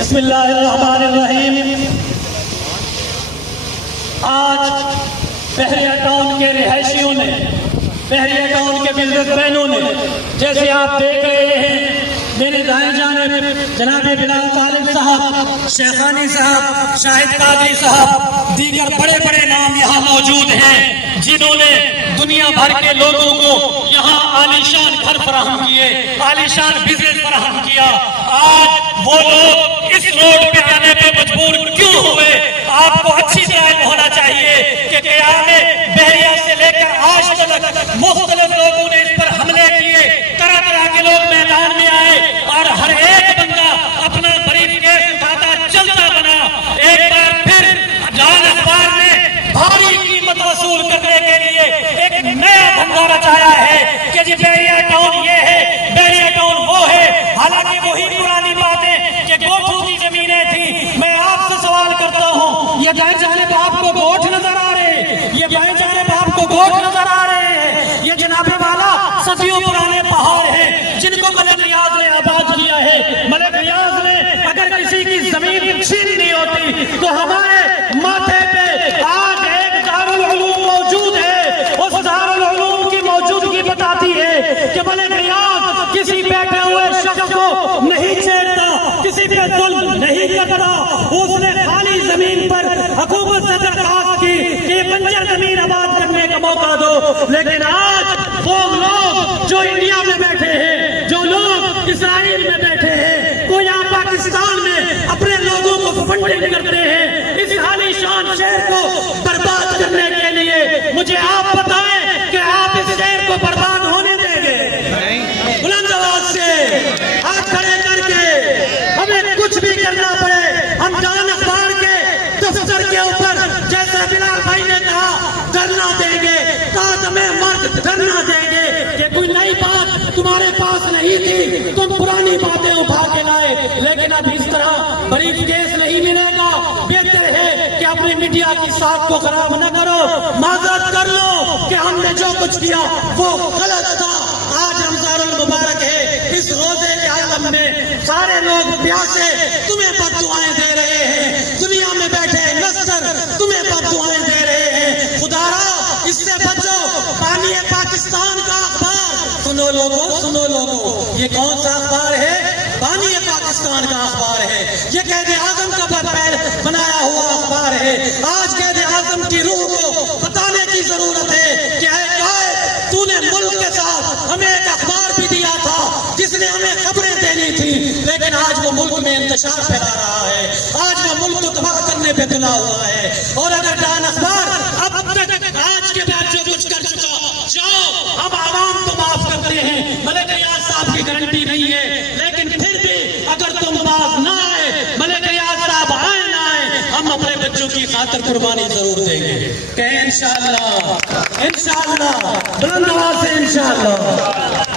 بسم اللہ الرحمن الرحیم۔ آج بحریہ ٹاؤن کے رہائشیوں نے، بحریہ ٹاؤن کے بزنس مینوں نے، جیسے آپ دیکھ رہے ہیں میرے دائیں جانب جناب بلال طالب صاحب، شیخانی صاحب، شاہد قادری صاحب، دیگر بڑے بڑے نام یہاں موجود ہیں جنہوں نے دنیا بھر کے لوگوں کو یہاں عالیشان گھر فراہم کیے، عالیشان بزنس فراہم کیا۔ آج وہ لوگ اس روڈ پہ آنے پہ مجبور کیوں ہوئے؟ آپ کو اچھی طرح علم ہونا چاہیے کہ قیام بحریہ سے لے کر آج تک مختلف لوگوں نے اس پر حملے کیے، طرح طرح کے لوگ میدان میں آئے اور ہر ایک بندہ اپنا بریف کیس اٹھاتا چلتا بنا۔ ایک بار پھر جان اخبار نے بھاری قیمت وصول کرنے کے لیے ایک نیا دھندا رچایا ہے کہ جی بحریہ ٹاؤن یہ ہے، بحریہ ٹاؤن وہ ہے۔ حالانکہ وہی پرانی باتیں کہ گوٹھوں کی زمینیں تھیں۔ میں آپ سے سوال کرتا ہوں، یہ دائیں جانب آپ کو گوٹھ نظر آ رہے ہیں؟ یہ بائیں جانب آپ کو گوٹھ نظر آ رہے ہیں؟ یہ جناب والا صدیوں پرانے پہاڑ ہیں جن کو ملک ریاض نے آباد کیا ہے۔ ملک ریاض نے اگر کسی کی زمین چھیننی ہوتی تو ہمارے ماتھے پہ آج ایک دارالعلوم موجود ہے، اس دارالعلوم کی موجودگی بتاتی ہے کہ ملک ریاض کسی بیٹھے ہوئے شخص کو نہیں چھیڑتا، کسی پہ ظلم نہیں کرتا۔ اس نے خالی زمین پر حکومت سے درخواست کی کہ یہ بنجر زمین آباد کرنے کا موقع دو، لیکن آج وہ لوگ جو انڈیا میں بیٹھے ہیں، جو لوگ اسرائیل میں بیٹھے ہیں، وہ یہاں پاکستان میں اپنے لوگوں کو فنڈنگ کرتے ہیں اس عالی شان شہر کو برباد کرنے کے لیے۔ مجھے آپ بتائیں کہ آپ اس شہر کو برباد ہونے دیں گے؟ بلند آواز سے ہاتھ کھڑے کر کے ہمیں کچھ بھی کرنا پڑے، ہم جان اخبار کے دفتر کے اوپر جیسے بلال بھائی نے کہا دھرنا دیں گے، قادم مرد دھرنا دیں گے کہ کوئی نئی بات تمہارے پاس نہیں تھی، تم پرانی باتیں اٹھا کے لائے۔ لیکن اب اس طرح بریف کیس نہیں ملے گا۔ بہتر ہے کہ اپنی میڈیا کی ساکھ کو خراب نہ کرو، معذرت کر لو کہ ہم نے جو کچھ کیا وہ غلط تھا۔ آج رمضان المبارک ہے، اس روزے کے عالم میں سارے لوگ پیاسے تمہیں بد دعائیں دے رہے ہیں، دنیا میں بیٹھے نصر تمہیں بد دعائیں دے رہے ہیں۔ خدا را اس سے بچو۔ پانی پاکستان کا اخبار سنو لوگوں، سنو لوگوں، یہ کون سا اخبار ہے؟ پانی پاکستان کا اخبار ہے۔ یہ قائد اعظم کا بنایا ہوا اخبار ہے۔ آج قائد اعظم کی روح کو بتانے کی ضرورت ہے کہ اے قائد، تو نے ملک کے ساتھ ہمیں ایک اخبار بھی دیا تھا جس نے ہمیں خبریں دینی تھی، لیکن آج وہ ملک میں انتشار پھیلا رہا ہے، آج وہ ملک کو تباہ کرنے پہ تلا ہوا ہے۔ اور اگر جان اخبار اب تک آج کے بعد جو کچھ کر چکا، جاؤ ہم عوام کو معاف کرتے ہیں، ملک ریاض صاحب کی گارنٹی نہیں ہے، لیکن پھر بھی اگر تم باز نہ آئے، ملک ریاض صاحب آئے نہ آئے، ہم اپنے بچوں کی خاطر قربانی ضرور دیں گے۔ کہ انشاءاللہ، انشاءاللہ، بلند آواز سے انشاءاللہ۔